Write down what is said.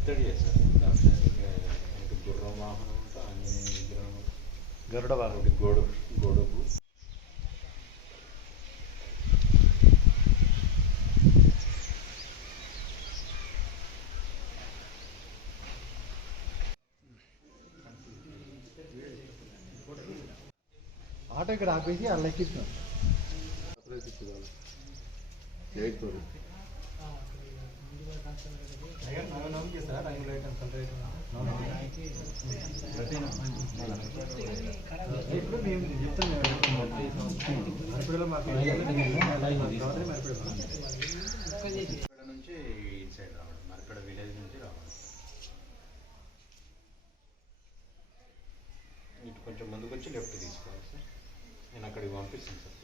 ఇత్తడి చేశారు గుర్రం వాహనం ఉంటే ఆంజనేయ విగ్రహం గరుడ వాహనం ఒకటి గోడు గొడుగు ఆటో ఇక్కడ ఆపేసి అలా ఎక్కిస్తాం ఇప్పుడు మేము చెప్తాం ఇక్కడ నుంచి ఇటు సైడ్ రావడం మరకడ విలేజ్ నుంచి రావడం ఇటు కొంచెం ముందుకు వచ్చి లెఫ్ట్ తీసుకోవాలి సార్. నేను అక్కడికి పంపిస్తాను సార్.